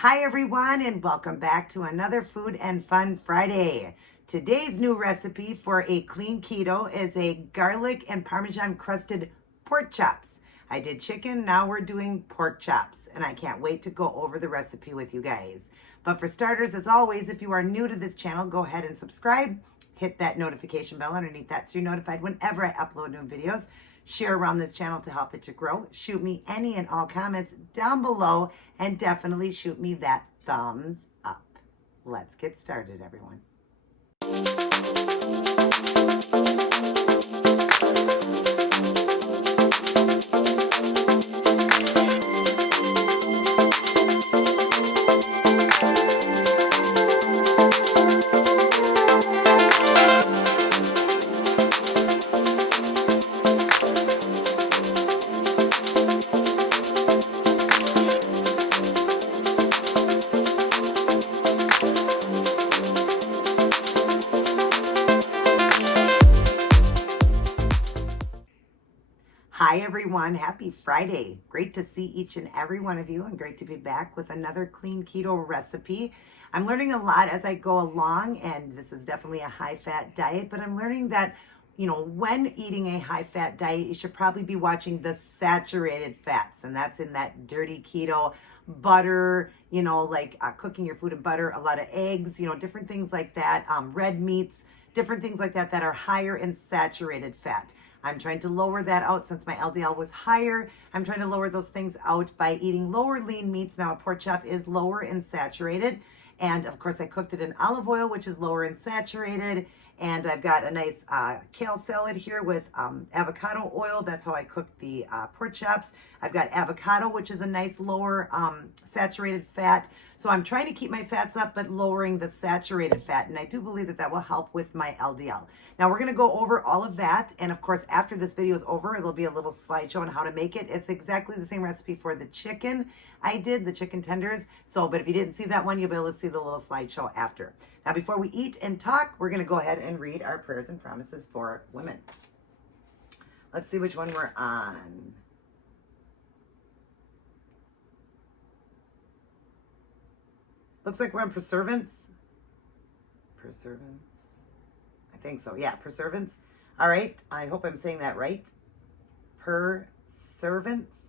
Hi everyone, and welcome back to another Food and Fun Friday. Today's new recipe for a clean keto is a garlic and Parmesan crusted pork chops. I did chicken, now we're doing pork chops, and I can't wait to go over the recipe with you guys. But for starters, as always, if you are new to this channel, go ahead and subscribe. Hit that notification bell underneath that so you're notified whenever I upload new videos. Share around this channel to help it to grow. Shoot me any and all comments down below, and definitely shoot me that thumbs up. Let's get started, everyone. Hi everyone, happy Friday. Great to see each and every one of you, and great to be back with another clean keto recipe. I'm learning a lot as I go along, and this is definitely a high-fat diet, but I'm learning that, when eating a high-fat diet, you should probably be watching the saturated fats, and that's in that dirty keto butter, like cooking your food in butter, a lot of eggs, different things like that, red meats, different things like that that are higher in saturated fat. I'm trying to lower that out since my LDL was higher. I'm trying to lower those things out by eating lower lean meats. Now, a pork chop is lower in saturated. And of course, I cooked it in olive oil, which is lower in saturated. And I've got a nice kale salad here with avocado oil. That's how I cooked the pork chops. I've got avocado, which is a nice lower saturated fat. So I'm trying to keep my fats up, but lowering the saturated fat. And I do believe that that will help with my LDL. Now we're going to go over all of that. And of course, after this video is over, it'll be a little slideshow on how to make it. It's exactly the same recipe for the chicken I did, the chicken tenders. But if you didn't see that one, you'll be able to see the little slideshow after. Now, before we eat and talk, we're going to go ahead and read our prayers and promises for women. Let's see which one we're on. Looks like we're on Perseverance. Perseverance. I think so. Yeah, Perseverance. All right. I hope I'm saying that right. Perseverance.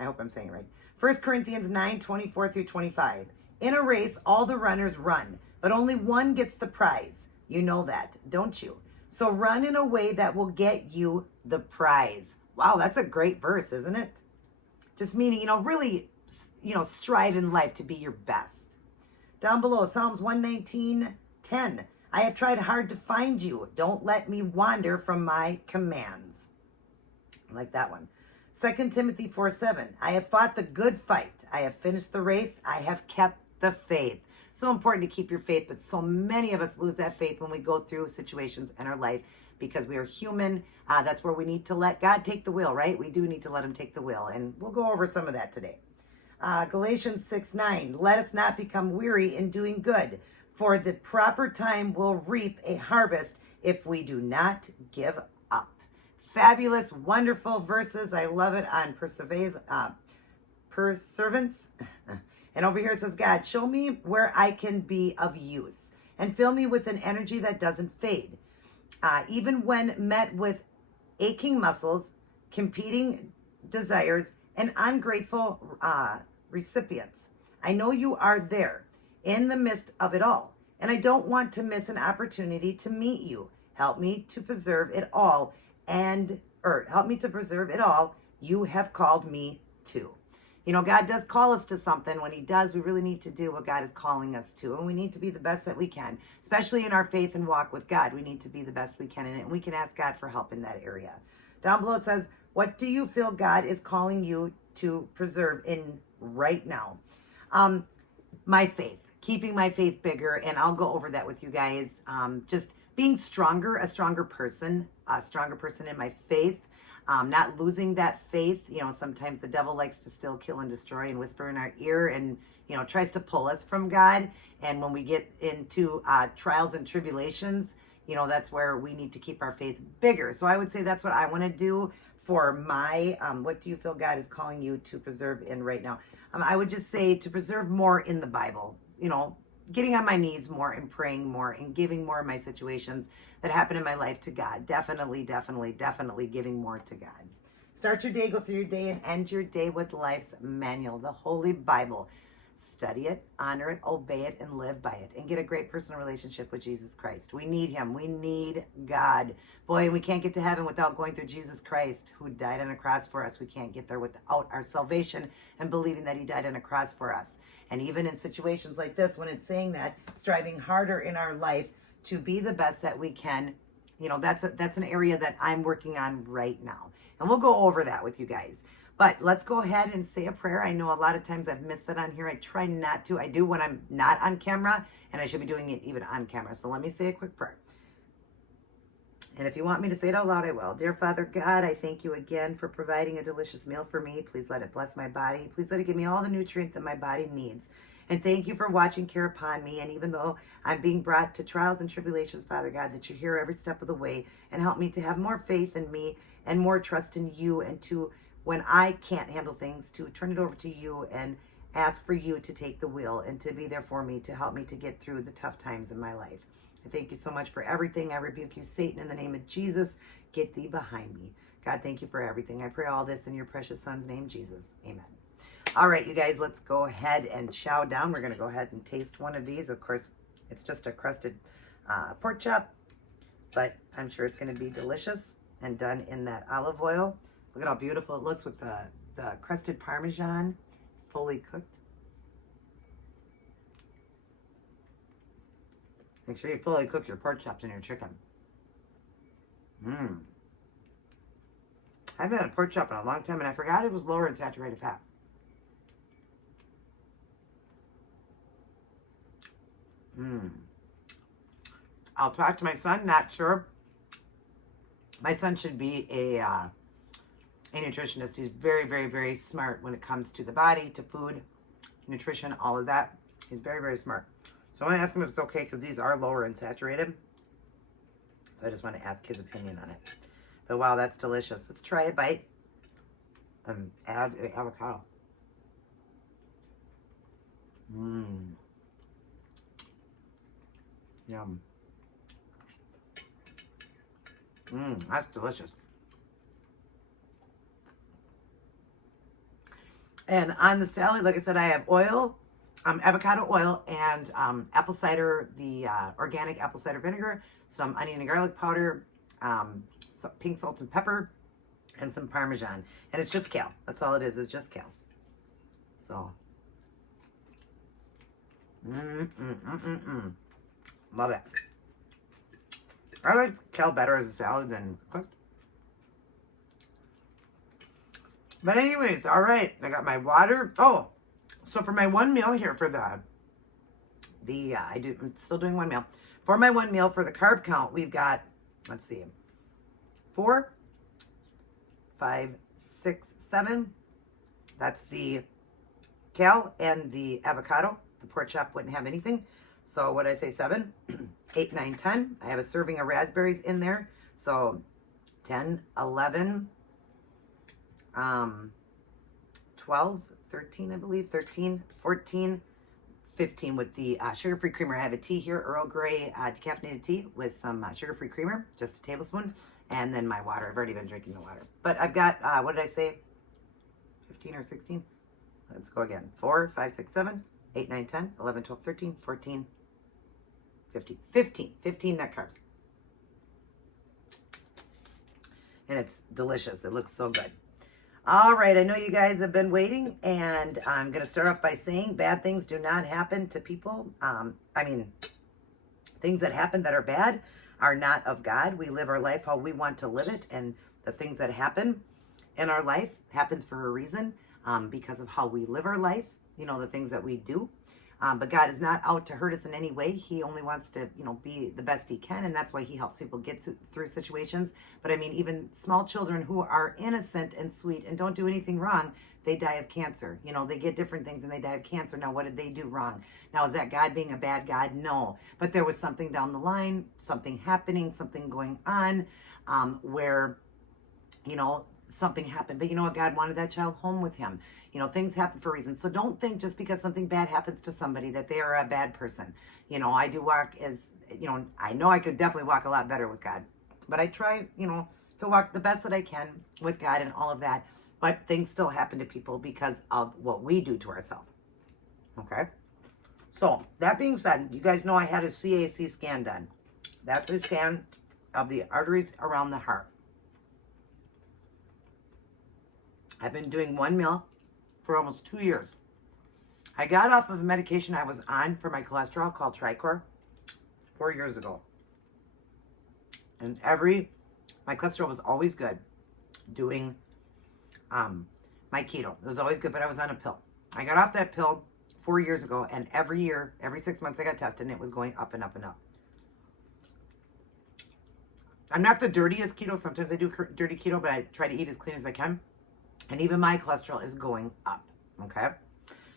I hope I'm saying it right. 1 Corinthians 9:24 through 25. In a race, all the runners run, but only one gets the prize. You know that, don't you? So run in a way that will get you the prize. Wow, that's a great verse, isn't it? Just meaning, really, strive in life to be your best. Down below, Psalms 119:10. I have tried hard to find you. Don't let me wander from my commands. I like that one. 2 Timothy 4:7. I have fought the good fight. I have finished the race. I have kept the faith. So important to keep your faith, but so many of us lose that faith when we go through situations in our life because we are human. That's where we need to let God take the wheel, right? We do need to let him take the wheel, and we'll go over some of that today. Galatians 6:9. Let us not become weary in doing good, for the proper time will reap a harvest if we do not give up. Fabulous, wonderful verses. I love it on perseverance. And over here it says, God, show me where I can be of use and fill me with an energy that doesn't fade. Even when met with aching muscles, competing desires, and ungrateful recipients. I know you are there in the midst of it all, and I don't want to miss an opportunity to meet you. Help me to preserve it all, you have called me to. God does call us to something. When he does, we really need to do what God is calling us to. And we need to be the best that we can, especially in our faith and walk with God. We need to be the best we can in it. And we can ask God for help in that area. Down below it says, what do you feel God is calling you to preserve in right now? My faith, keeping my faith bigger. And I'll go over that with you guys. Just being stronger, a stronger person in my faith. Not losing that faith. Sometimes the devil likes to still kill and destroy and whisper in our ear and, tries to pull us from God. And when we get into trials and tribulations, that's where we need to keep our faith bigger. So I would say that's what I want to do for my, what do you feel God is calling you to preserve in right now? I would just say to preserve more in the Bible, getting on my knees more and praying more and giving more of my situations that happen in my life to God. Definitely, definitely, definitely giving more to God. Start your day, go through your day, and end your day with life's manual, the Holy Bible. Study it, honor it, obey it, and live by it. And get a great personal relationship with Jesus Christ. We need him. We need God. Boy, we can't get to heaven without going through Jesus Christ, who died on a cross for us. We can't get there without our salvation and believing that he died on a cross for us. And even in situations like this, when it's saying that, striving harder in our life to be the best that we can, that's an area that I'm working on right now. And we'll go over that with you guys. But let's go ahead and say a prayer. I know a lot of times I've missed that on here. I try not to. I do when I'm not on camera, and I should be doing it even on camera. So let me say a quick prayer. And if you want me to say it out loud, I will. Dear Father God, I thank you again for providing a delicious meal for me. Please let it bless my body. Please let it give me all the nutrient that my body needs. And thank you for watching care upon me. And even though I'm being brought to trials and tribulations, Father God, that you're here every step of the way and help me to have more faith in me and more trust in you, and to, when I can't handle things, to turn it over to you and ask for you to take the wheel and to be there for me, to help me to get through the tough times in my life. I thank you so much for everything. I rebuke you, Satan, in the name of Jesus. Get thee behind me. God, thank you for everything. I pray all this in your precious son's name, Jesus. Amen. All right, you guys, let's go ahead and chow down. We're going to go ahead and taste one of these. Of course, it's just a crusted pork chop, but I'm sure it's going to be delicious and done in that olive oil. Look at how beautiful it looks with the crusted Parmesan, fully cooked. Make sure you fully cook your pork chops and your chicken. I haven't had a pork chop in a long time, and I forgot it was lower in saturated fat. I'll talk to my son, not sure. My son should be a nutritionist. He's very, very, very smart when it comes to the body, to food, nutrition, all of that. He's very, very smart. So I want to ask him if it's okay, because these are lower in saturated. So I just want to ask his opinion on it. But wow, that's delicious. Let's try a bite and add avocado. Yum. That's delicious. And on the salad, like I said, I have oil, avocado oil, and apple cider, the organic apple cider vinegar, some onion and garlic powder, some pink salt and pepper, and some Parmesan. And it's just kale. That's all it is. It's just kale. So, love it. I like kale better as a salad than cooked. But anyways, all right. I got my water. Oh, so for my one meal here for I'm still doing one meal. For my one meal for the carb count, we've got, let's see, 4, 5, 6, 7. That's the kale and the avocado. The pork chop wouldn't have anything. So what did I say, 7, 8, 9, 10. I have a serving of raspberries in there. So 10, 11, 12, 13, I believe, 13, 14, 15 with the sugar-free creamer. I have a tea here, Earl Grey decaffeinated tea with some sugar-free creamer, just a tablespoon, and then my water. I've already been drinking the water. But I've got, what did I say, 15 or 16? Let's go again. 4, 5, 6, 7, 8, 9, 10, 11, 12, 13, 14, 15 net carbs. And it's delicious. It looks so good. All right, I know you guys have been waiting, and I'm going to start off by saying bad things do not happen to people. Things that happen that are bad are not of God. We live our life how we want to live it, and the things that happen in our life happens for a reason, because of how we live our life, the things that we do. But God is not out to hurt us in any way. He only wants to, be the best he can. And that's why he helps people get through situations. But even small children who are innocent and sweet and don't do anything wrong, they die of cancer. They get different things and they die of cancer. Now, what did they do wrong? Now, is that God being a bad God? No. But there was something down the line, something happening, something going on, where, something happened. But you know what? God wanted that child home with him. You know, things happen for reasons. So don't think just because something bad happens to somebody that they are a bad person. You know, I do walk as, you know, I know I could definitely walk a lot better with God. But I try, you know, to walk the best that I can with God and all of that. But things still happen to people because of what we do to ourselves. Okay? So, that being said, you guys know I had a CAC scan done. That's a scan of the arteries around the heart. I've been doing one meal for almost 2 years. I got off of a medication I was on for my cholesterol called Tricor 4 years ago. And my cholesterol was always good doing my keto. It was always good, but I was on a pill. I got off that pill 4 years ago, and every year, every 6 months I got tested, and it was going up and up and up. I'm not the dirtiest keto. Sometimes I do dirty keto, but I try to eat as clean as I can. And even my cholesterol is going up, okay?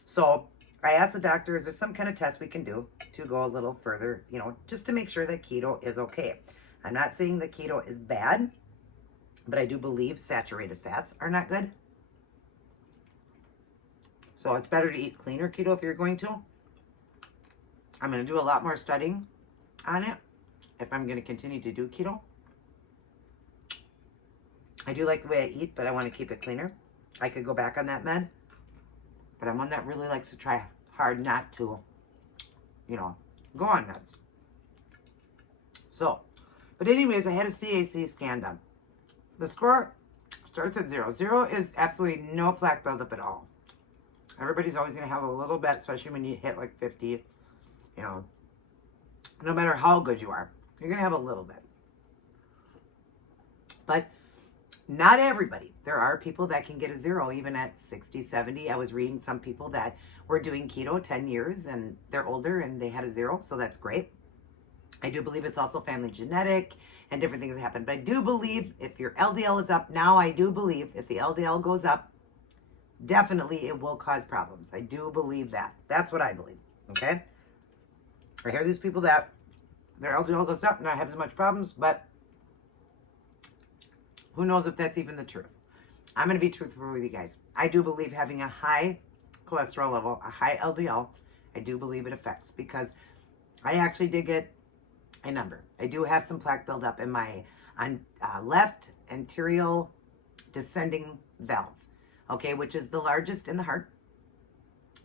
So I asked the doctor, is there some kind of test we can do to go a little further, you know, just to make sure that keto is okay. I'm not saying that keto is bad, but I do believe saturated fats are not good. So it's better to eat cleaner keto if you're going to. I'm going to do a lot more studying on it if I'm going to continue to do keto. I do like the way I eat, but I want to keep it cleaner. I could go back on that med, but I'm one that really likes to try hard not to, you know, go on meds. So, but anyways, I had a CAC scan done. The score starts at 0. 0 is absolutely no plaque buildup at all. Everybody's always going to have a little bit, especially when you hit like 50, you know, no matter how good you are, you're going to have a little bit. But not everybody. There are people that can get a 0 even at 60, 70. I was reading some people that were doing keto 10 years and they're older and they had a 0, so that's great. I do believe it's also family genetic and different things that happen. But I do believe if your LDL is up, now I do believe if the LDL goes up, definitely it will cause problems. I do believe that. That's what I believe, okay? I hear these people that their LDL goes up, not having as much problems, but who knows if that's even the truth. I'm going to be truthful with you guys. I do believe having a high cholesterol level, a high LDL, I do believe it affects because I actually did get a number. I do have some plaque buildup in my left anterior descending valve, okay, which is the largest in the heart.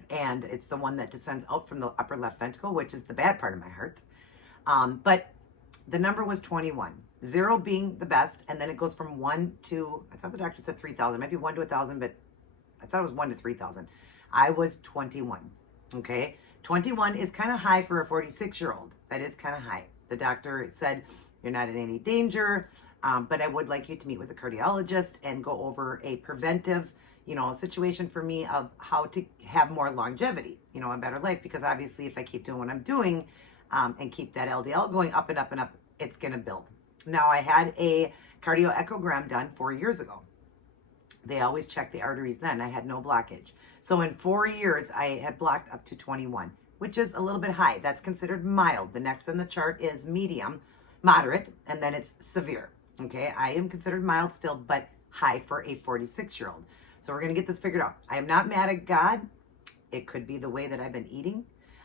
And it's the one that descends out from the upper left ventricle, which is the bad part of my heart. But the number was 21. 0 being the best, and then it goes from 1 to, I thought the doctor said 3,000, maybe 1 to 1,000, but I thought it was 1 to 3,000. I was 21, okay? 21 is kind of high for a 46-year-old. That is kind of high. The doctor said, you're not in any danger, but I would like you to meet with a cardiologist and go over a preventive, you know, situation for me of how to have more longevity, you know, a better life, because obviously if I keep doing what I'm doing and keep that LDL going up and up and up, it's going to build. Now, I had a cardio echogram done 4 years ago. They always check the arteries then. I had no blockage. So in 4 years, I had blocked up to 21, which is a little bit high. That's considered mild. The next on the chart is medium, moderate, and then it's severe. Okay, I am considered mild still, but high for a 46-year-old. So we're going to get this figured out. I am not mad at God. It could be the way that I've been eating.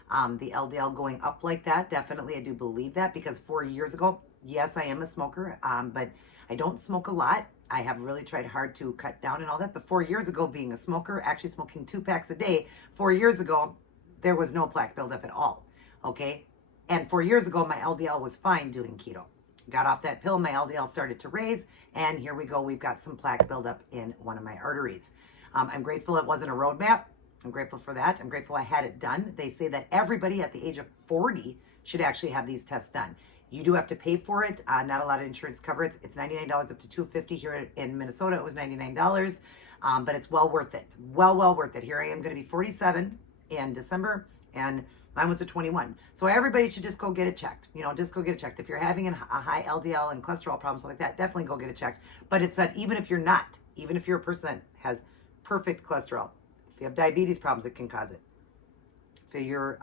The LDL going up like that, definitely I do believe that, because 4 years ago, yes, I am a smoker, but I don't smoke a lot. I have really tried hard to cut down and all that. But 4 years ago, being a smoker, actually smoking 2 packs a day, 4 years ago, there was no plaque buildup at all, okay? And 4 years ago, my LDL was fine doing keto. Got off that pill, my LDL started to raise, and here we go. We've got some plaque buildup in one of my arteries. I'm grateful it wasn't a roadmap. I'm grateful for that. I'm grateful I had it done. They say that everybody at the age of 40 should actually have these tests done. You do have to pay for it. Not a lot of insurance cover it. It's $99 up to $250 here in Minnesota. It was $99, but it's well worth it. Well worth it. Here I am going to be 47 in December, and mine was a 21. So everybody should just go get it checked. You know, just go get it checked. If you're having a high LDL and cholesterol problems like that, definitely go get it checked. But it's that even if you're not, even if you're a person that has perfect cholesterol, if you have diabetes problems, it can cause it. If you're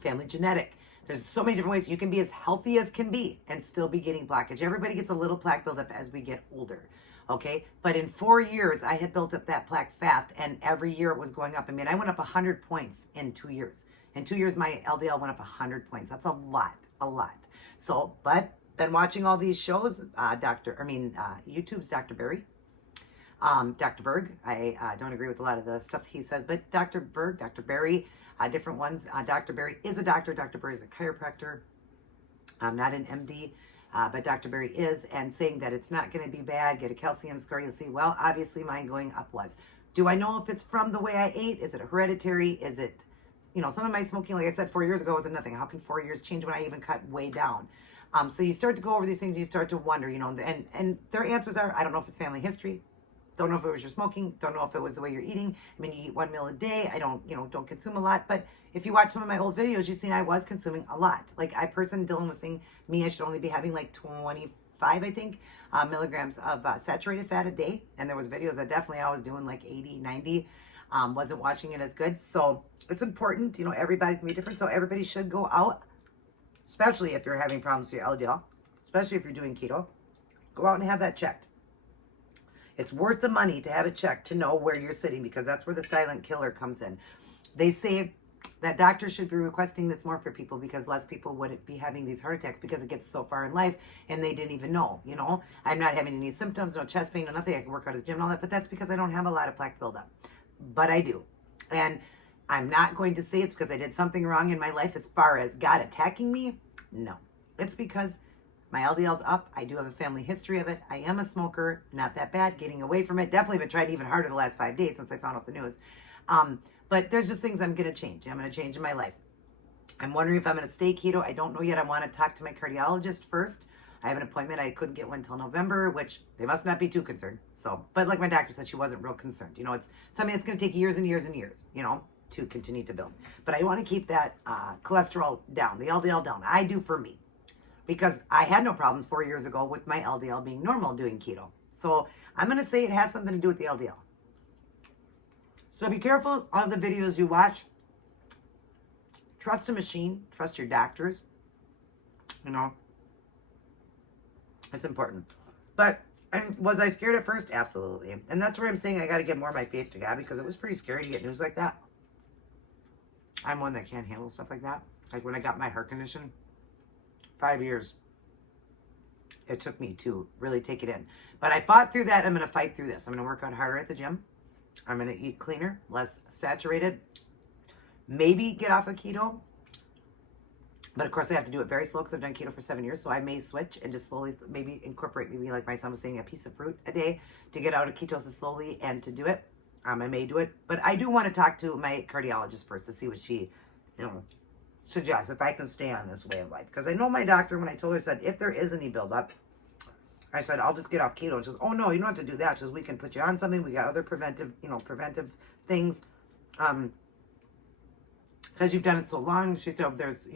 family genetic, There's so many different ways you can be as healthy as can be and still be getting blockage. Everybody gets a little plaque buildup as we get older. Okay. But in 4 years, I had built up that plaque fast, and every year it was going up. I mean, I went up 100 points in 2 years. In 2 years, my LDL went up 100 points. That's a lot. So, but been watching all these shows, YouTube's Dr. Berry. Dr. Berg, I don't agree with a lot of the stuff he says, but Dr. Berg, Dr. Berry, different ones. Dr. Berry is a doctor. Dr. Berry is a chiropractor. I'm not an MD, but Dr. Berry is, and saying that it's not going to be bad. Get a calcium score. You'll see, well, obviously mine going up was. Do I know if it's from the way I ate? Is it hereditary? Is it, some of my smoking, like I said, 4 years ago wasn't nothing. How can 4 years change when I even cut way down? So you start to go over these things, and you start to wonder, and their answers are, I don't know if it's family history. Don't know if it was your smoking. Don't know if it was the way you're eating. I mean, you eat 1 meal a day. I don't consume a lot. But if you watch some of my old videos, you've seen I was consuming a lot. Like Dylan was saying, me, I should only be having like 25, I think, milligrams of saturated fat a day. And there was videos that definitely I was doing like 80, 90. Wasn't watching it as good. So it's important. Everybody's gonna be different. So everybody should go out, especially if you're having problems with your LDL, especially if you're doing keto. Go out and have that checked. It's worth the money to have it checked to know where you're sitting, because that's where the silent killer comes in. They say that doctors should be requesting this more for people because less people would be having these heart attacks because it gets so far in life and they didn't even know, I'm not having any symptoms, no chest pain, no nothing. I can work out at the gym and all that, but that's because I don't have a lot of plaque buildup. But I do. And I'm not going to say it's because I did something wrong in my life as far as God attacking me. No. It's because my LDL's up. I do have a family history of it. I am a smoker. Not that bad. Getting away from it. Definitely been trying even harder the last 5 days since I found out the news. But there's just things I'm going to change. I'm going to change in my life. I'm wondering if I'm going to stay keto. I don't know yet. I want to talk to my cardiologist first. I have an appointment. I couldn't get one until November, which they must not be too concerned. So, but like my doctor said, she wasn't real concerned. It's something that's going to take years and years and years, to continue to build. But I want to keep that cholesterol down, the LDL down. I do for me. Because I had no problems 4 years ago with my LDL being normal doing keto. So I'm going to say it has something to do with the LDL. So be careful of the videos you watch. Trust a machine. Trust your doctors. It's important. But was I scared at first? Absolutely. And that's where I'm saying I got to get more of my faith to God, because it was pretty scary to get news like that. I'm one that can't handle stuff like that. Like when I got my heart condition. 5 years it took me to really take it in. But I fought through that. I'm going to fight through this. I'm going to work out harder at the gym. I'm going to eat cleaner, less saturated. Maybe get off of keto. But of course I have to do it very slow because I've done keto for 7 years. So I may switch and just slowly maybe incorporate, maybe like my son was saying, a piece of fruit a day to get out of ketosis slowly and to do it. I may do it. But I do want to talk to my cardiologist first to see what she, suggest if I can stay on this way of life. Because I know my doctor, when I told her, said, if there is any buildup, I said, I'll just get off keto. And she says, oh no, you don't have to do that. She says, we can put you on something. We got other preventive things. Because you've done it so long. She said, there's,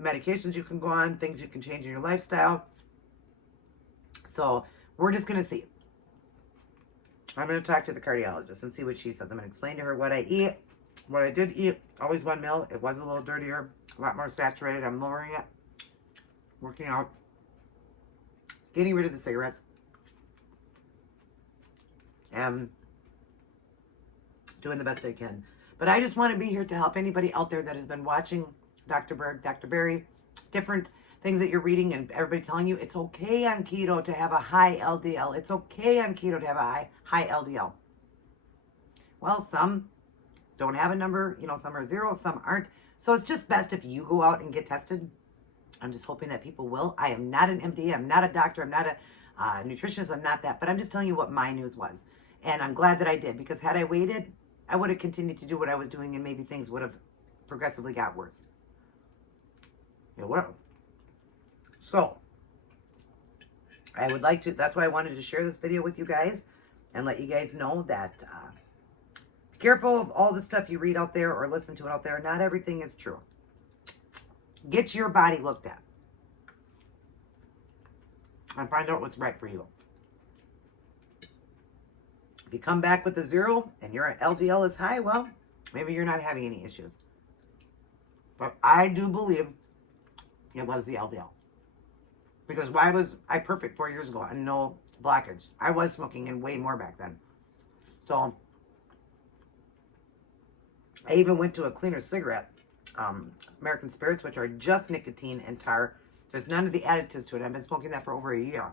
medications you can go on, things you can change in your lifestyle. So we're just going to see. I'm going to talk to the cardiologist and see what she says. I'm going to explain to her what I eat. What I did eat, always 1 meal. It was a little dirtier, a lot more saturated. I'm lowering it, working out, getting rid of the cigarettes, and doing the best I can. But I just want to be here to help anybody out there that has been watching Dr. Berg, Dr. Berry, different things that you're reading, and everybody telling you it's okay on keto to have a high LDL. It's okay on keto to have a high LDL. Well, some don't have a number, some are 0, some aren't. So it's just best if you go out and get tested. I'm just hoping that people will. I am not an MD. I'm not a doctor. I'm not a nutritionist. I'm not that. But I'm just telling you what my news was. And I'm glad that I did, because had I waited, I would have continued to do what I was doing, and maybe things would have progressively got worse. It will. So I would like to, that's why I wanted to share this video with you guys and let you guys know that be careful of all the stuff you read out there or listen to it out there. Not everything is true. Get your body looked at and find out what's right for you. If you come back with a 0 and your LDL is high, well, maybe you're not having any issues. But I do believe it was the LDL. Because why was I perfect 4 years ago and no blockage? I was smoking and way more back then. So I even went to a cleaner cigarette, American Spirits, which are just nicotine and tar. There's none of the additives to it. I've been smoking that for over a year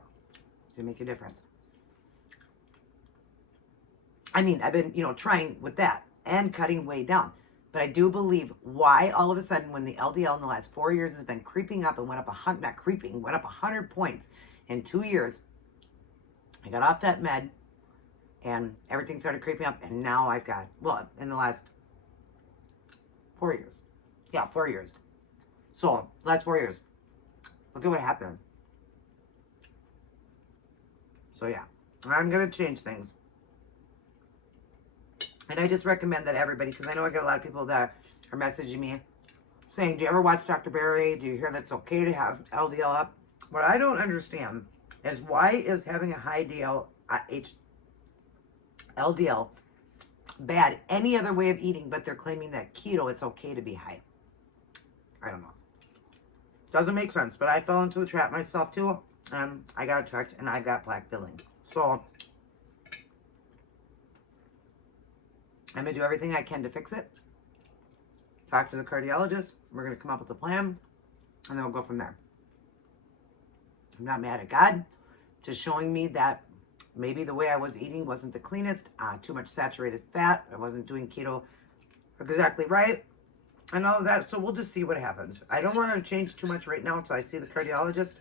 to make a difference. I mean, I've been, trying with that and cutting way down. But I do believe why all of a sudden when the LDL in the last 4 years has been creeping up and went up 100 points in 2 years. I got off that med and everything started creeping up. And now I've got, well, in the last 4 years. Yeah, 4 years. So, last 4 years. Look at what happened. So, yeah. I'm going to change things. And I just recommend that everybody, because I know I get a lot of people that are messaging me saying, do you ever watch Dr. Barry? Do you hear that it's okay to have LDL up? What I don't understand is why is having a high LDL bad any other way of eating, but they're claiming that keto, it's okay to be high. I don't know. Doesn't make sense, but I fell into the trap myself too. I got it checked and I got plaque billing. So I'm going to do everything I can to fix it. Talk to the cardiologist. We're going to come up with a plan. And then we'll go from there. I'm not mad at God. Just showing me that maybe the way I was eating wasn't the cleanest. Too much saturated fat. I wasn't doing keto exactly right. And all of that. So we'll just see what happens. I don't want to change too much right now until I see the cardiologist.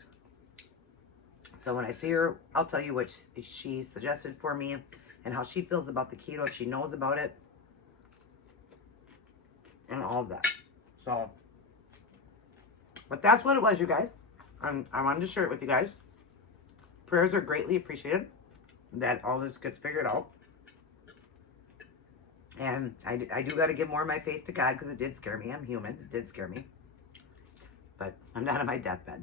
So when I see her, I'll tell you what she suggested for me and how she feels about the keto, if she knows about it. And all of that. So, but that's what it was, you guys. I wanted to share it with you guys. Prayers are greatly appreciated that all this gets figured out. And I do got to give more of my faith to God because it did scare me. I'm human. It did scare me. But I'm not on my deathbed.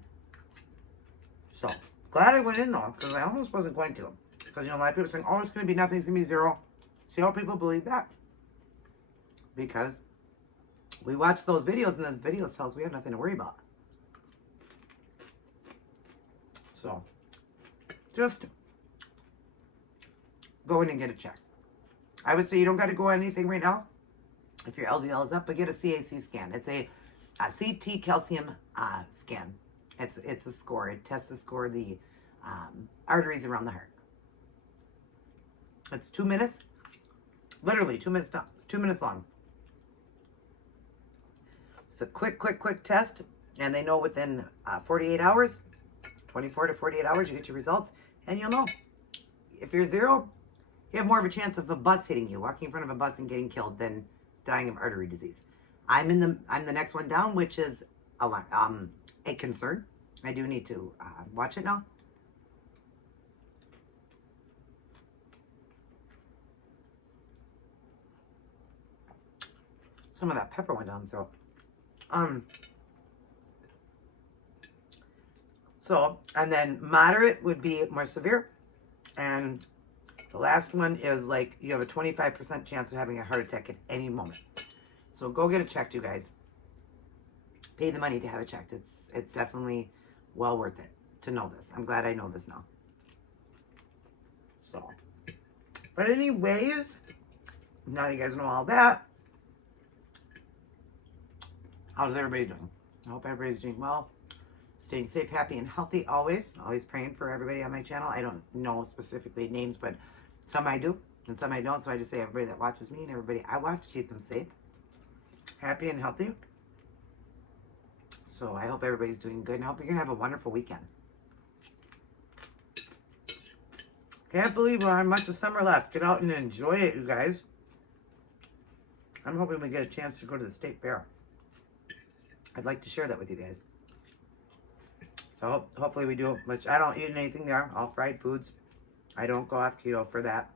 So, glad I went in though because I almost wasn't going to. Because, a lot of people are saying, oh, it's going to be nothing. It's going to be zero. See how people believe that? Because we watch those videos, and those videos tell us we have nothing to worry about. So, just go in and get it checked. I would say you don't got to go on anything right now if your LDL is up, but get a CAC scan. It's a CT calcium scan. It's a score. It tests the score of the arteries around the heart. It's 2 minutes. Literally 2 minutes, 2 minutes long. It's a quick test, and they know within 48 hours, 24 to 48 hours, you get your results, and you'll know. If you're zero, you have more of a chance of a bus hitting you, walking in front of a bus and getting killed, than dying of artery disease. I'm the next one down, which is a concern. I do need to watch it now. Some of that pepper went down the throat. So, and then moderate would be more severe. And the last one is like you have a 25% chance of having a heart attack at any moment. So go get it checked, you guys. Pay the money to have it checked. It's definitely well worth it to know this. I'm glad I know this now. So, but anyways, now you guys know all that. How's everybody doing? I hope everybody's doing well. Staying safe, happy, and healthy always. Always praying for everybody on my channel. I don't know specifically names, but some I do and some I don't. So I just say everybody that watches me and everybody I watch, keep them safe, happy, and healthy. So I hope everybody's doing good, and I hope you're going to have a wonderful weekend. Can't believe we have much of summer left. Get out and enjoy it, you guys. I'm hoping we get a chance to go to the state fair. I'd like to share that with you guys. So hopefully we do, which I don't eat anything there, all fried foods. I don't go off keto for that,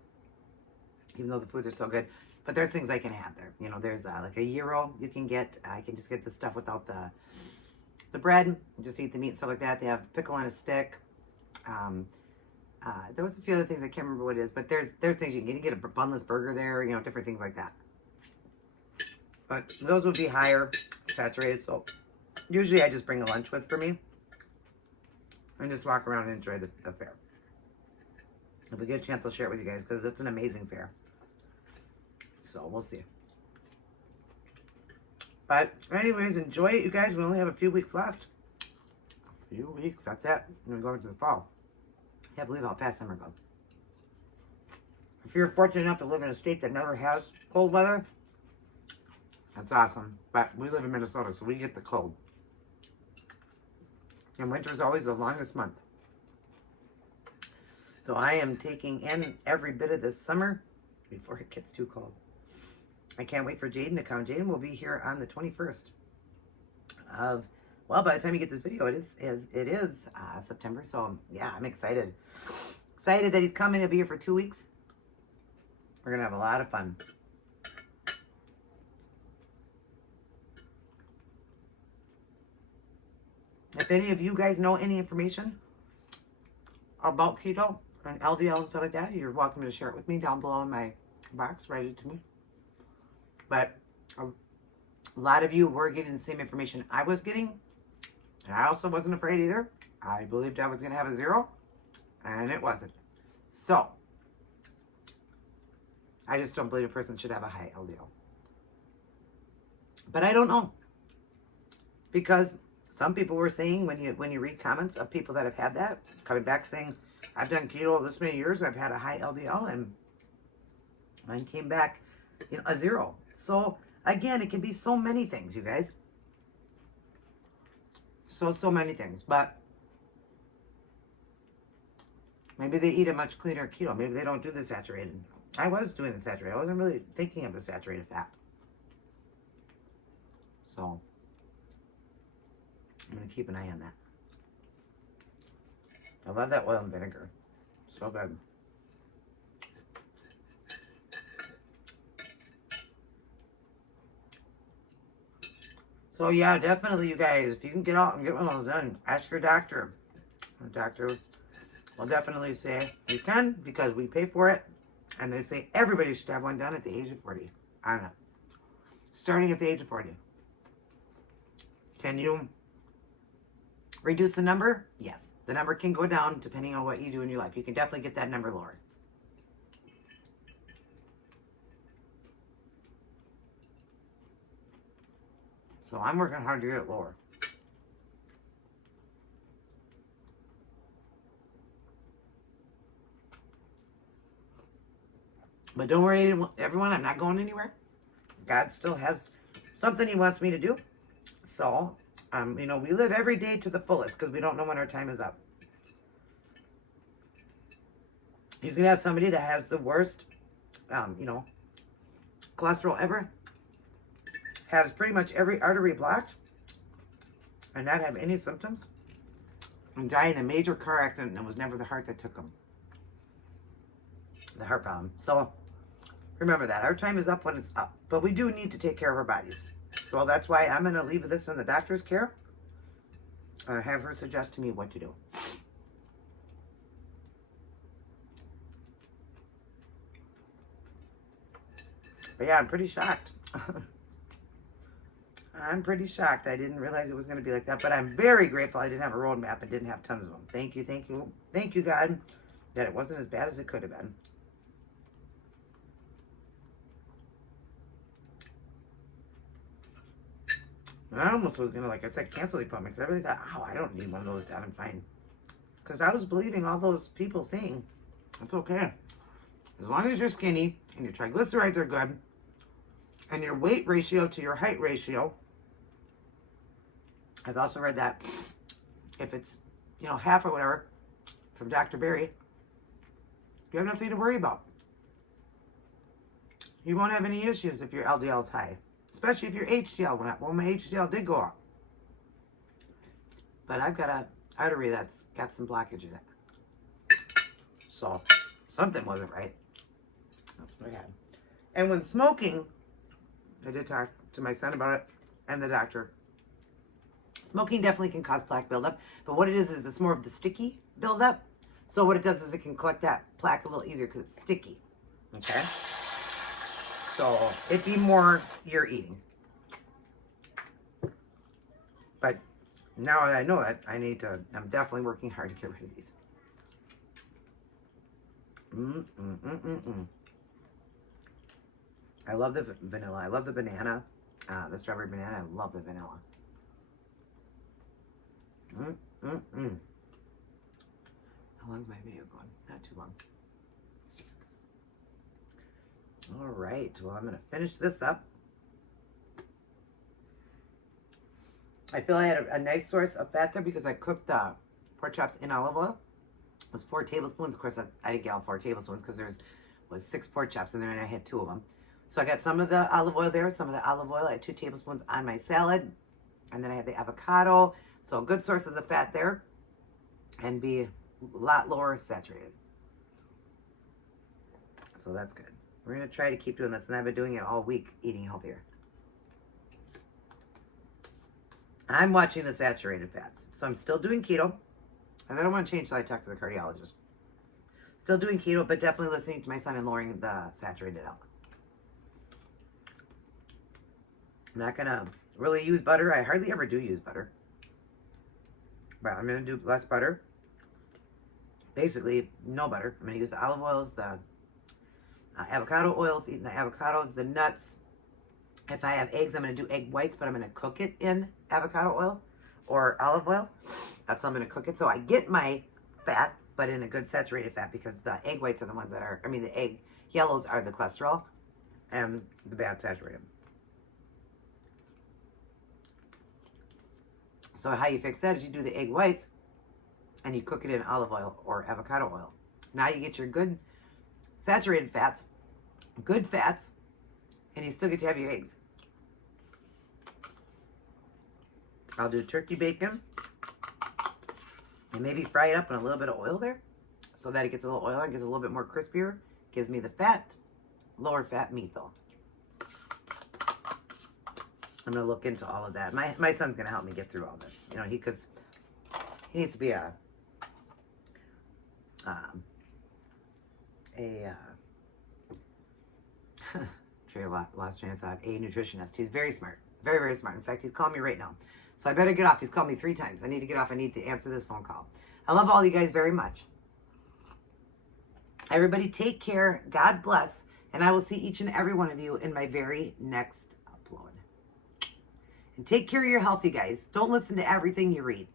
even though the foods are so good. But there's things I can have there. There's like a gyro you can get. I can just get the stuff without the bread. Just eat the meat and stuff like that. They have pickle on a stick. There was a few other things, I can't remember what it is. But there's things you can get. You can get a bunless burger there, different things like that. But those would be higher saturated, so Usually I just bring a lunch with for me and just walk around and enjoy the fair. If we get a chance, I'll share it with you guys because it's an amazing fair. So we'll see. But anyways, enjoy it, you guys. We only have a few weeks left. A few weeks, that's it. We're going to the fall. I can't believe how fast summer goes. If you're fortunate enough to live in a state that never has cold weather, that's awesome. But we live in Minnesota, so we get the cold. And winter is always the longest month. So I am taking in every bit of this summer before it gets too cold. I can't wait for Jaden to come. Jaden will be here on the 21st of, well, by the time you get this video, it is September. So yeah, I'm excited. Excited that he's coming. He'll be here for 2 weeks. We're going to have a lot of fun. If any of you guys know any information about keto and LDL and stuff like that, you're welcome to share it with me down below in my box. Write it to me. But a lot of you were getting the same information I was getting. And I also wasn't afraid either. I believed I was going to have a 0. And it wasn't. So, I just don't believe a person should have a high LDL. But I don't know. Because some people were saying, when you read comments of people that have had that, coming back saying, I've done keto this many years, I've had a high LDL, and mine came back, a 0. So, again, it can be so many things, you guys. So many things. But maybe they eat a much cleaner keto. Maybe they don't do the saturated. I was doing the saturated. I wasn't really thinking of the saturated fat. So, I'm going to keep an eye on that. I love that oil and vinegar. So good. So yeah, definitely, you guys, if you can get out and get one of those done, ask your doctor. The doctor will definitely say you can because we pay for it. And they say everybody should have one done at the age of 40. I don't know. Starting at the age of 40. Can you reduce the number? Yes. The number can go down depending on what you do in your life. You can definitely get that number lower. So I'm working hard to get it lower. But don't worry, everyone, I'm not going anywhere. God still has something he wants me to do. So, we live every day to the fullest because we don't know when our time is up. You can have somebody that has the worst, cholesterol ever, has pretty much every artery blocked, and not have any symptoms, and die in a major car accident, and it was never the heart that took them. The heart problem. So, remember that. Our time is up when it's up. But we do need to take care of our bodies. So that's why I'm going to leave this in the doctor's care. And have her suggest to me what to do. But yeah, I'm pretty shocked. I'm pretty shocked. I didn't realize it was going to be like that. But I'm very grateful I didn't have a roadmap and didn't have tons of them. Thank you, thank you. Thank you, God, that it wasn't as bad as it could have been. And I almost was going to, like I said, cancel the appointment because I really thought, oh, I don't need one of those done. I'm fine. Because I was believing all those people saying, it's okay. As long as you're skinny and your triglycerides are good and your weight ratio to your height ratio. I've also read that if it's, half or whatever from Dr. Berry, you have nothing to worry about. You won't have any issues if your LDL is high. Especially if your HDL went up. Well, my HDL did go up. But I've got an artery that's got some blockage in it. So, something wasn't right. That's what I had. And when smoking, I did talk to my son about it and the doctor. Smoking definitely can cause plaque buildup. But what it is it's more of the sticky buildup. So what it does is it can collect that plaque a little easier because it's sticky. Okay? So it'd be more you're eating. But now that I know that, I'm definitely working hard to get rid of these. I love the vanilla. I love the banana, the strawberry banana. I love the vanilla. How long is my video going? Not too long. All right, well, I'm going to finish this up. I feel I had a nice source of fat there because I cooked the pork chops in olive oil. It was 4 tablespoons. Of course, I didn't get all 4 tablespoons because there was 6 pork chops in there and I had 2 of them. So I got some of the olive oil there, some of the olive oil. I had 2 tablespoons on my salad. And then I had the avocado. So good sources of fat there and be a lot lower saturated. So that's good. We're going to try to keep doing this. And I've been doing it all week, eating healthier. I'm watching the saturated fats. So I'm still doing keto. And I don't want to change until I talk to the cardiologist. Still doing keto, but definitely listening to my son and lowering the saturated out. I'm not going to really use butter. I hardly ever do use butter. But I'm going to do less butter. Basically, no butter. I'm going to use the olive oils, the avocado oils, eating the avocados, the nuts. If I have eggs, I'm going to do egg whites, but I'm going to cook it in avocado oil or olive oil. That's how I'm going to cook it. So I get my fat, but in a good saturated fat, because the egg whites are the ones that are, the egg yellows are the cholesterol and the bad saturated. So how you fix that is you do the egg whites and you cook it in olive oil or avocado oil. Now you get your good saturated fats, good fats, and you still get to have your eggs. I'll do turkey bacon and maybe fry it up in a little bit of oil there so that it gets a little oil and gets a little bit more crispier. Gives me the fat, lower fat meat though. I'm going to look into all of that. My son's going to help me get through all this. You know, because he needs to be lost train of thought, a nutritionist. He's very smart. Very, very smart. In fact, he's calling me right now. So I better get off. He's called me 3 times. I need to get off. I need to answer this phone call. I love all you guys very much. Everybody take care. God bless. And I will see each and every one of you in my very next upload. And take care of your health, you guys. Don't listen to everything you read.